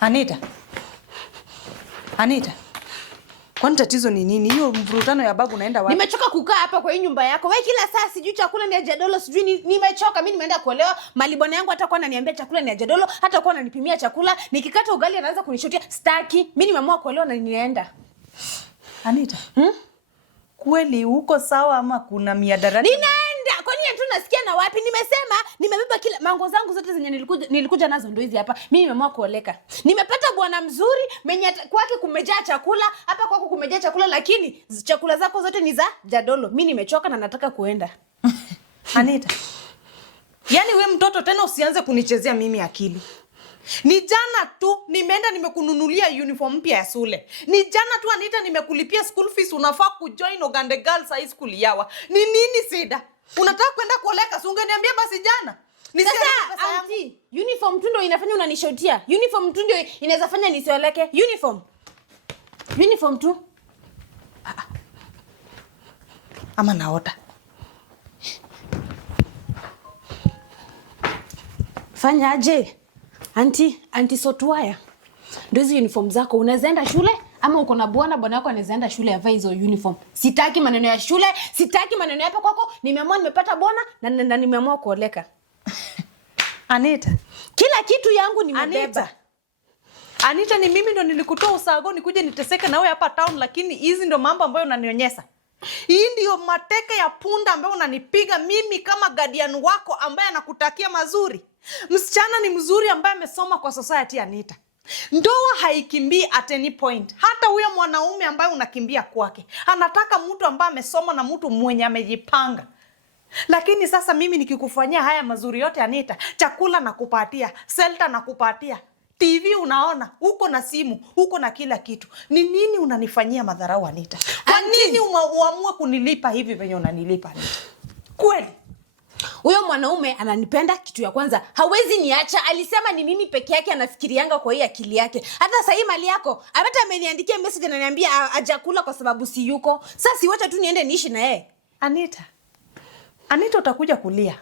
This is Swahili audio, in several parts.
Anita. Anita. Kwani tatizo ni nini? Hiyo mvurutano ya babu naenda wapi? Nimechoka kukaa hapa kwa hii nyumba yako. Wewe kila saa sijui chakula ni ya Jadolo, sijui nimechoka. Mimi nimeenda kuolewa. Mali bwana yangu hata kwa ananiambia chakula ni ya Jadolo, hata kwa ananipimia chakula. Nikikata ugali anaanza kunishutia. Staki. Mimi nimeamua kuolewa na ninaenda. Anita. Kweli uko sawa ama kuna miadarati? Ninaenda. Kwani tu nasikia na wapi? Nimesema nimebeba kila mango zangu zote zenye nilikuja nazo ndio hizi hapa. Mimi nimeamua kuoleka. Nimepata bwana mzuri, mwenye kwake kumejaa chakula, hapa kwako kumejaa chakula, lakini chakula zako zote ni za Jadolo. Mimi nimechoka na nataka kuenda. Anita. Yaani we mtoto tena usianze kunichezea mimi akili. Ni jana tu nimeenda nimekununulia uniform mpya ya shule. Ni jana tu Anita nimekulipia school fees, unafaa kujoin Ogande Girls High School yawa. Ni nini shida? Unataka kwenda kuoleka, si ungeniambia basi jana. Sasa auntie, uniform tu ndio inafanya unanishotia. Uniform tu ndio inaweza fanya nisioleke. Uniform tu. Ama naota. Fanya aje? Auntie Sotuaya. Ndio hizo uniform zako unazaenda shule ama uko na bwana yako anazaenda shule avae hizo uniform. Sitaki maneno ya shule, sitaki maneno hapa kwako. Nimeamua nimepata bwana na nimeamua kuoleka. Anita, kila kitu yangu nimebeba. Anita ni mimi ndo nilikutoa usago nikuje niteseke na wewe hapa town, lakini hizi ndo mambo ambayo unanionyesha. Hii ndio mateke ya punda ambayo unanipiga mimi kama guardian wako ambaye anakutakia mazuri. Msichana ni mzuri ambaye amesoma kwa society Anita. Ndoa haikimbii at any point. Hata huyo mwanaume ambaye unakimbia kwake anataka mtu ambaye amesoma na mtu mwenye amejipanga. Lakini sasa mimi nikikufanyia haya mazuri yote Anita, chakula nakupatia, shelter nakupatia, TV unaona, uko na simu, uko na kila kitu. Ni nini unanifanyia madharau Anita? Kwa nini uamue kunilipa hivi venye unanilipa Anita? Kweli huyo mwanaume ananipenda, kitu ya kwanza. Hawezi niacha. Alisema ni mimi peke yake anafikirianga kwa hii akili yake. Hata sasa hii mali yako, hata ameniandikia message ananiambia hajakula kwa sababu si yuko. Sasa siwacha tu niende niishi na yeye. Anita utakuja kulia.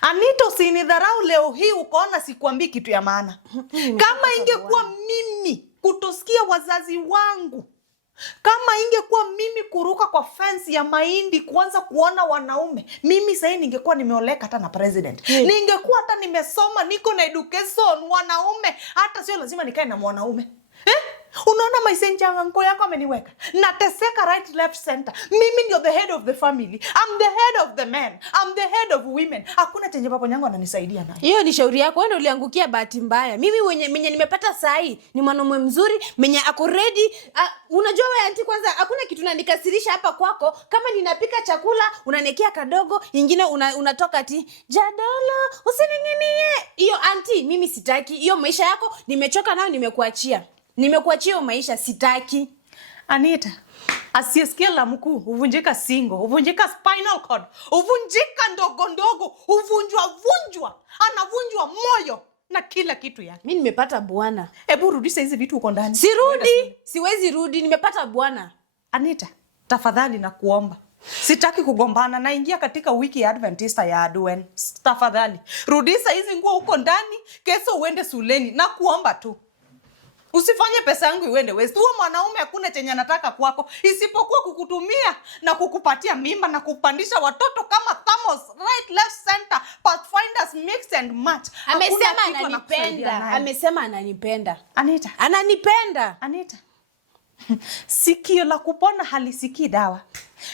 Anita usinidharau leo hii ukaona sikwambii kitu ya maana. Kama ingekuwa mimi kutosikia wazazi wangu, kama ingekuwa mimi kuruka kwa fence ya mahindi kuanza kuona wanaume, mimi sasa ningekuwa nimeoleka hata na president. Ningekuwa hata nimesoma, niko na education, wanaume hata sio lazima nikae na mwanaume. Unaona maisenja ngango yako ameniweka. Nateseka right left center. Mimi ndio the head of the family. I'm the head of the men. I'm the head of women. Hakuna chenye baba yangu ananisaidia naye. Hiyo ni shauri yako. Wewe ndio uliangukia bahati mbaya. Mimi mwenye nimepata saa hii ni mwanaume mzuri, mwenye ako ready. Unajua wewe auntie, kwanza hakuna kitu nanikasirisha hapa kwako. Kama ninapika chakula, unanekea kadogo, nyingine unatoka ati Jadolo, usiningenie. Hiyo auntie, mimi sitaki. Hiyo maisha yako nimechoka nayo, nimekuachia. Nimekuachia maisha, sitaki. Anita, asiyesikia la mkuu uvunjika singo, uvunjika spinal cord, uvunjika ndogo, uvunjwa, anavunjwa moyo na kila kitu yake. Mimi nimepata bwana. Hebu rudisha hizi vitu uko ndani. Sirudi, siwezi rudi, nimepata bwana. Anita, tafadhali na kuomba. Sitaki kugombana, naingia katika wiki ya Adventista ya Adwen. Tafadhali, rudisha hizi nguo uko ndani, kesho uende shuleni na kuomba tu. Usifanye pesa yangu iwende waste. Huo mwanaume hakuna chenye anataka kwako isipokuwa kukutumia na kukupatia mimba na kupandisha watoto kama Thamos, right left center, pathfinders mix and match. Amesema ananipenda. Amesema ananipenda. Anita, ananipenda. Anita. Sikio la kupona halisikii dawa.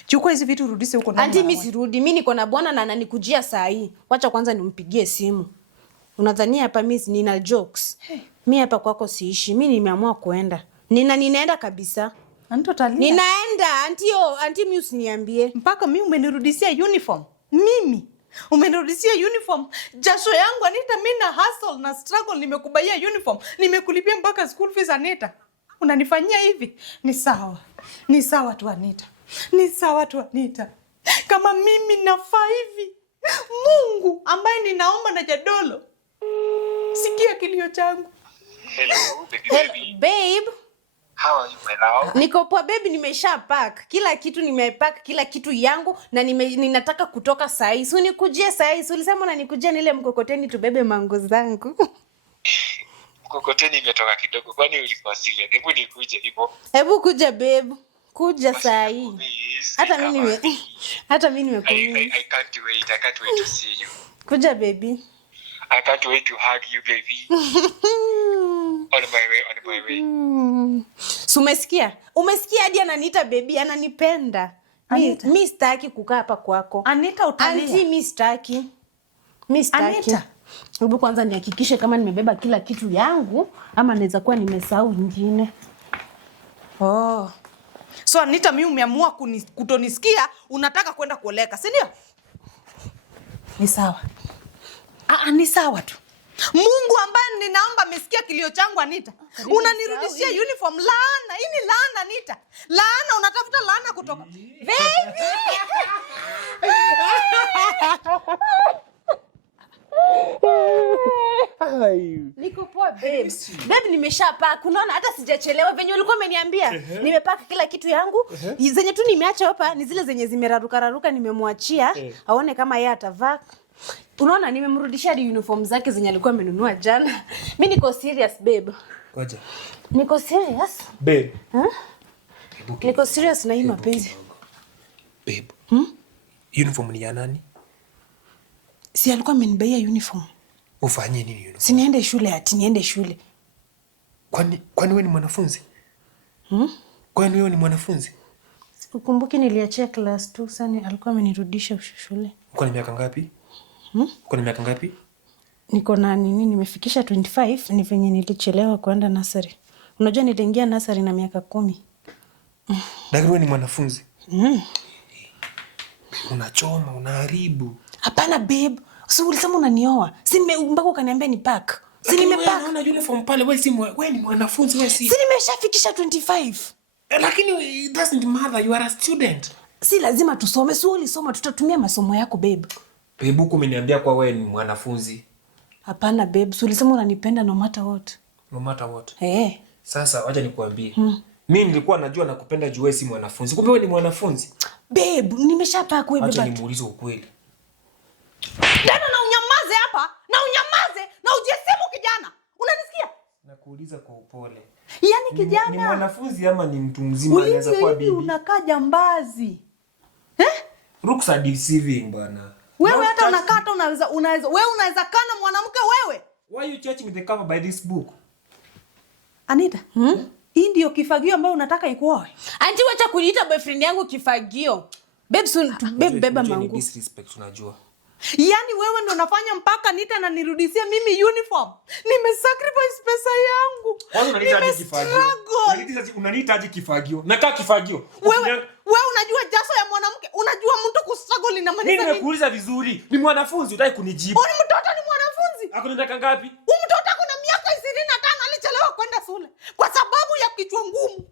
Chukua hizi vitu rudishe huko ndani. Auntie, mimi sirudi. Mimi niko na bwana na ananikujia saa hii. Wacha kwanza nimpigie simu. Unadhania hapa mimi nina jokes? Mimi hapa kwako siishi. Mimi nimeamua kuenda. Ninaenda kabisa. Anto talia. Ninaenda. Auntie mimi usiniambie. Mpaka mimi umenirudishia uniform. Mimi umenirudishia uniform. Jasho yangu Anita, mimi na hustle na struggle nimekubaia uniform. Nimekulipia mpaka school fees Anita. Unanifanyia hivi? Ni sawa. Ni sawa tu Anita. Ni sawa tu Anita. Kama mimi nafaa hivi, Mungu ambaye ninaomba na Jadolo, sikia kilio changu. Hello, baby. Babe. How are you, my love? Niko poa baby, nimesha pack. Kila kitu nimepack, kila kitu yangu na ninataka kutoka saa hii. Si unikujie saa hii. Ulisema unanikujia nile mkokoteni tubebe mango zangu. mkokoteni imetoka kidogo. Kwani ulikuwa silent? Hebu nikuje hivyo. Hebu kuja babe. Kuja saa hii. Hata mimi I nimekumiss. I can't wait. I can't wait to see you. Kuja baby. I can't wait to hug you, baby. On my way. So umesikia? Umesikia hadi ananiita baby, ananipenda. Mimi sitaki kukaa hapa kwako. Anita utalia. Auntie, mimi sitaki. Anita, hebu kwanza nihakikishe kama nimebeba kila kitu yangu ama naweza kuwa nimesahau nyingine. Oh. So Anita, mimi umeamua kutonisikia, unataka kwenda kuoleka, si ndio? Ni sawa. Ni sawa tu. Mungu ambaye ninaomba amesikia kilio changu Anita. Unanirudishia uniform laana. Hii ni laana Anita. Laana, unatafuta laana kutoka. Baby! Niko poa babe. Babe, nimeshapack. Unaona hata sijachelewa venye ulikuwa umeniambia. Nimepack kila kitu yangu. Zenye tu nimeacha hapa ni zile zenye zimeraruka nimemwachia aone kama yeye atavaa. Unaona nimemrudishia uniform zake zenye alikuwa amenunua jana. Mimi niko serious babe. Ngoja. Niko serious? Babe. Niko serious na hii mapenzi. Babe. Uniform ni ya nani? Si alikuwa amenibaia uniform. Ufanye nini uniform? Si niende shule niende shule. Kwani wewe ni mwanafunzi? Kwani wewe ni mwanafunzi? Ukumbuki niliachia class 2 sana alikuwa amenirudisha shule. Uko na miaka ngapi? Uko na miaka ngapi? Niko na nimefikisha 25 ni venye nilichelewa kwenda nursery. Unajua niliingia nursery na miaka 10. Lakini wewe ni mwanafunzi. Unachoma, unaharibu. Hapana babe. Si ulisema unanioa. Si mpaka ukaniambia ni pack. Si nimepack. Unaona uniform pale wewe ni mwanafunzi wewe si. Si nimeshafikisha 25. Lakini it doesn't matter, you are a student. Si lazima tusome, si ulisoma tutatumia masomo yako babe. Babe, huko umeniambia kwa wewe ni mwanafunzi. Hapana babe, si ulisema unanipenda no matter what. No matter what. Sasa wacha nikuambie. Mimi nilikuwa najua nakupenda juu wewe si mwanafunzi. Kumbe wewe ni mwanafunzi. Babe, nimeshapaka wewe baba. Acha nimuulize ukweli. Tena na unyamaze hapa, na unyamaze, na ujisimu kijana. Unanisikia? Nakuuliza kwa upole. Yaani kijana. Ni mwanafunzi ama ni mtu mzima anaweza kuwa bibi? Unakaa jambazi. Looks are deceiving bwana. Wewe hata unakaa hata unaweza kana mwanamke wewe. Why you judging the cover by this book? Anita, hii ndio kifagio ambayo unataka ikuoe? Anti, wacha kuniita boyfriend yangu kifagio. Babe, beba mangu. Disrespect unajua. Yaani wewe ndio unafanya mpaka Anita na nirudishia mimi uniform. Nimesacrifice pesa yangu. Wewe unanihitaji kifagio. Unanihitaji kifagio. Nakaa kifagio. Wewe unajua jaso ya mwanamke? Unajua mtu kustruggle inamaanisha nini? Mimi nimekuuliza vizuri. Ni mwanafunzi, utaki kunijibu. Huyu mtoto ni mwanafunzi. Ako na miaka ngapi? Huyu mtoto kuna miaka 25 alichelewa kwenda shule kwa sababu ya kichwa ngumu.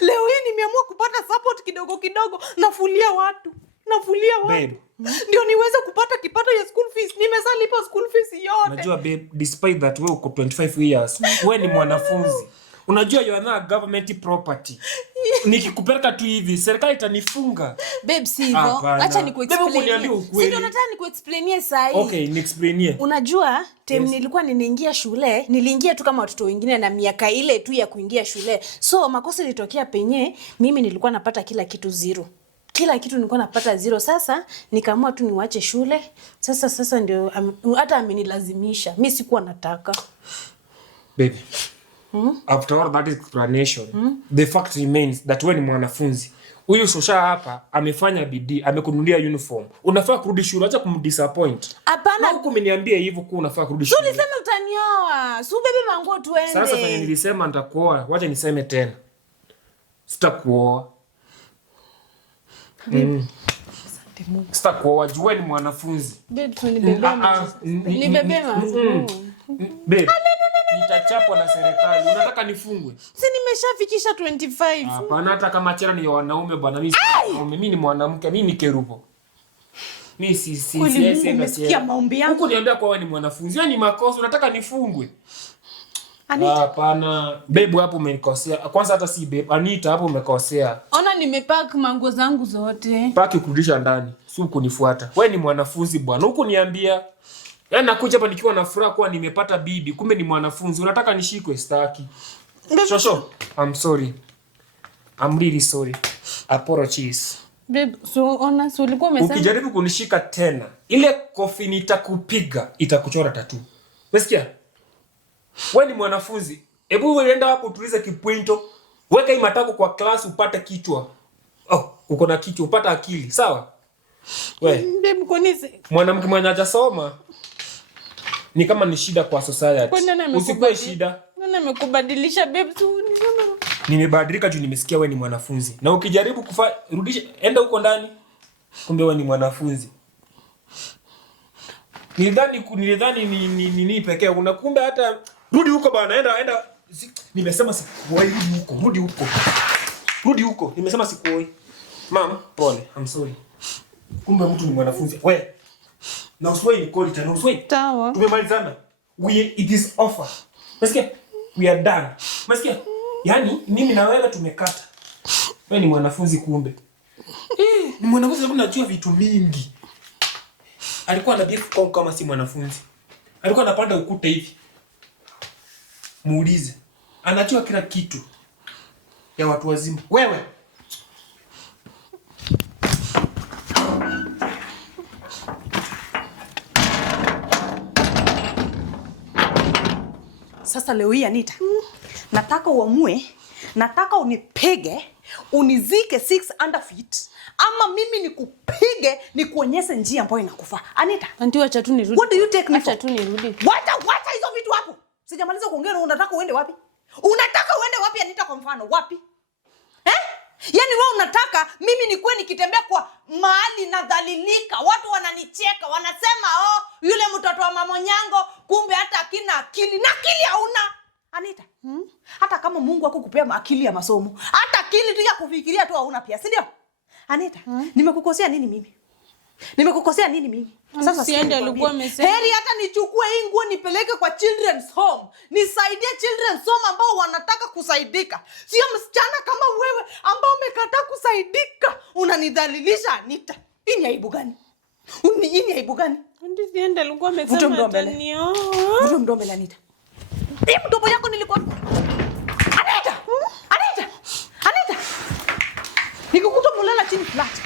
Leo hii nimeamua kupata support kidogo nafulia watu. Babe. Ndio niweze kupata kipato ya school fees. Nimesalipa school fees yote. Unajua babe, despite that wewe uko 25 years, wewe ni mwanafunzi. Unajua you are not government property. Nikikupeleka tu hivi, serikali itanifunga. Babe, si hivyo. Acha nikuexplain. Si ndio nataka nikuexplainie saa hii. Okay, niexplainie. Unajua, time nilikuwa ninaingia shule, niliingia tu kama watoto wengine na miaka ile tu ya kuingia shule. So makosa ilitokea penye, mimi nilikuwa napata kila kitu 0. Kila kitu nilikuwa napata 0. Sasa nikaamua tu niwache shule. Sasa ndio hata amenilazimisha. Mimi sikuwa nataka. Baby. After all that explanation, the fact remains that wewe ni mwanafunzi. Huyu shosha hapa amefanya bidii, amekununulia uniform. Unafaa kurudi shule, acha kumdisappoint. Hapana, huko umeniambia hivyo kwa unafaa kurudi shule. Ulisema utanioa. Si bebe manguo tuende. Sasa fanya nilisema nitakuoa, wacha niseme tena. Sitakuoa. Sitakuoa, juu wewe ni mwanafunzi. Babe, tunibebema. Nibebema. Babe. Nitachapwa na serikali. Unataka nifungwe? Si nimeshafikisha 25. Hapana, hata kama chera ni wanaume bwana, mimi ni mwanamke, mimi ni kerubo. Mimi umesikia maombi yangu. Huko niambia kwa wewe ni mwanafunzi. Wewe ni makosa, unataka nifungwe? Anita. Hapana, babe hapo umenikosea. Kwanza hata si babe, Anita hapo umekosea. Ona nimepack manguo zangu zote. Paki kurudisha ndani. Si kunifuata. Wewe ni mwanafunzi bwana. Huko niambia Yaani nakuja hapa nikiwa na furaha kuwa nimepata bibi, kumbe ni mwanafunzi. Unataka nishikwe? Sitaki. Shosho, I'm sorry. I'm really sorry. Apologies. Babe, so ona, so ulikuwa umesema ukijaribu kunishika tena, ile kofi nitakupiga itakuchora tattoo. Umesikia? Wewe ni mwanafunzi. Hebu wewe enda hapo utulize kipwinto. Weka hii matako kwa class upate kichwa. Oh, uko na kichwa upata akili, sawa? Wewe. Babe, konise. Mwanamke mwenye hajasoma ni kama ni shida kwa society. Usikuwe shida. Nani amekubadilisha babe? Nimebadilika juu nimesikia wewe ni mwanafunzi. Na ukijaribu rudisha, enda huko ndani. Kumbe wewe ni mwanafunzi. Nilidhani ni pekee. Unakumbe hata rudi huko bana, enda. Nimesema sikuoi huko. Rudi huko. Nimesema sikuoi. Mom, pole. I'm sorry. Kumbe mtu ni mwanafunzi. Wewe. Na usiwahi ni call tena, usiwahi. Sawa. Tumemalizana. It is offer. Umesikia? We are done. Umesikia? Yaani mimi na wewe tumekata. Wewe ni mwanafunzi kumbe. Ni mwanafunzi sababu najua vitu mingi. Alikuwa na beef kama si mwanafunzi. Alikuwa anapanda ukuta hivi. Muulize. Anajua kila kitu ya watu wazima. Wewe. Sasa leo hii Anita, nataka uamue, nataka unipige, unizike 6 under feet, ama mimi nikupige nikuonyeshe njia ambayo inakufaa. Anita, Anti acha tu nirudi. What do you take me for? Acha tu nirudi. Wacha hizo vitu hapo. Sijamaliza kuongea, unataka uende wapi? Unataka uende wapi Anita kwa mfano? Wapi? Yaani wewe unataka mimi nikuwe nikitembea kwa mahali nadhalilika, watu wananicheka, wanasema yule mtoto wa Mama Nyango, kumbe hata akina akili. Na akili hauna. Anita, hata kama Mungu akukupea akili ya masomo, hata akili tu ya kufikiria tu hauna pia, si ndio? Anita, nimekukosea nini mimi? Sasa siende alikuwa amesema. Heri hata nichukue hii nguo nipeleke kwa children's home. Nisaidie children's home ambao wanataka kusaidika. Sio msichana kama wewe ambao umekataa kusaidika. Unanidhalilisha Anita. Hii ni aibu gani? Anti siende alikuwa amesema. Vuta mdomo mbele Anita. Hii mdomo yako nilikuwa Anita. Nikukuta mulala chini flat.